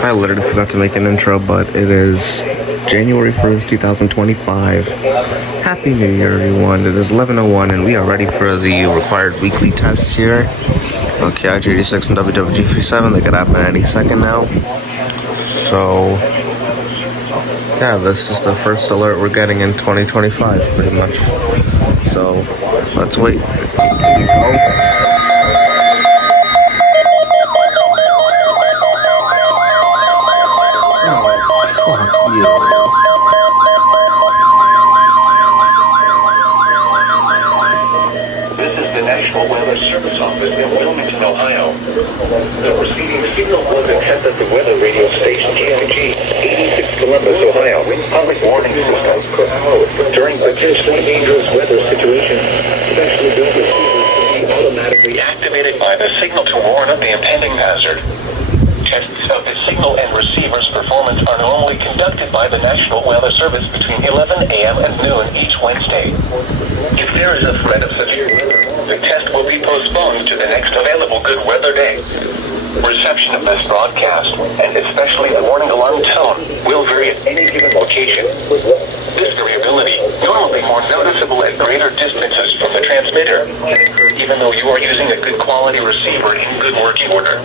I literally forgot to make an intro, but it is January 1st, 2025. Happy New Year, everyone. It is 11:01, and we are ready for the required weekly tests here. Okay, IG86 and WWG37, they could happen any second now. So, yeah, this is the first alert we're getting in 2025, pretty much. So, let's wait. This is the National Weather Service Office in Wilmington, Ohio. The preceding signal was attempted at the weather radio station KIG, 86 Columbus, Ohio. Public warning system. During potentially dangerous weather situations, specially built receivers can be automatically activated by the signal to warn of the impending hazard. Tests of the signal and receiver's performance are normally conducted by the National Weather Service between 11 a.m. and noon each Wednesday. If there is a threat of severe weather, the test will be postponed to the next available good weather day. Reception of this broadcast, and especially the warning alarm tone, will vary at any given location. This variability, normally more noticeable at greater distances from the transmitter, even though you are using a good quality receiver in good working order.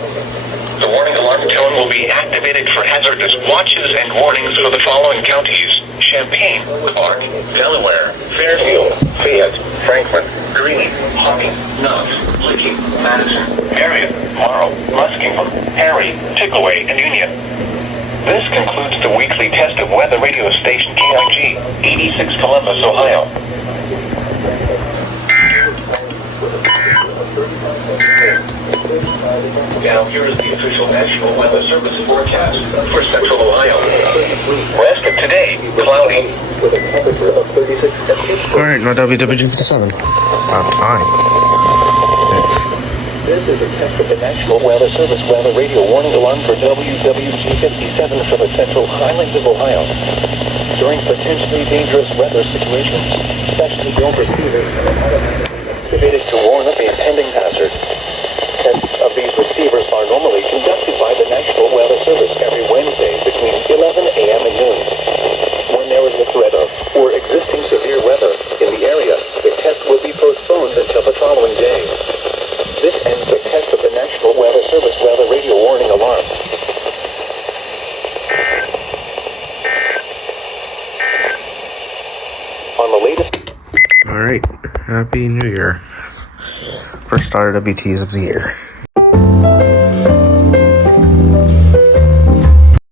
The warning alarm tone will be activated for hazardous watches and warnings for the following counties: Champaign, Clark, Delaware, Fairfield, Fayette, Franklin, Greeley, Hocking, Knox, Licking, Madison, Marion, Morrow, Muskingum, Perry, Tickaway, and Union. This concludes the weekly test of weather radio station KIG, 86 Columbus, Ohio. Now here is the official National Weather Service forecast for Central Ohio. Rest of today, cloudy. Alright, no WWG57. About time. This is a test of the National Weather Service weather radio warning alarm for WWG57 for the Central Highlands of Ohio. During potentially dangerous weather situations, specially built receivers activated to warn of the impending hazard. Tests of these receivers are normally conducted by the National Weather Service every Wednesday between 11 a.m. and noon. When there is a threat of or existing severe weather in the area, the test will be postponed until the following day. This ends the test of the National Weather Service weather radio warning alarm. On the latest... Alright, Happy New Year. First RWTs of the year.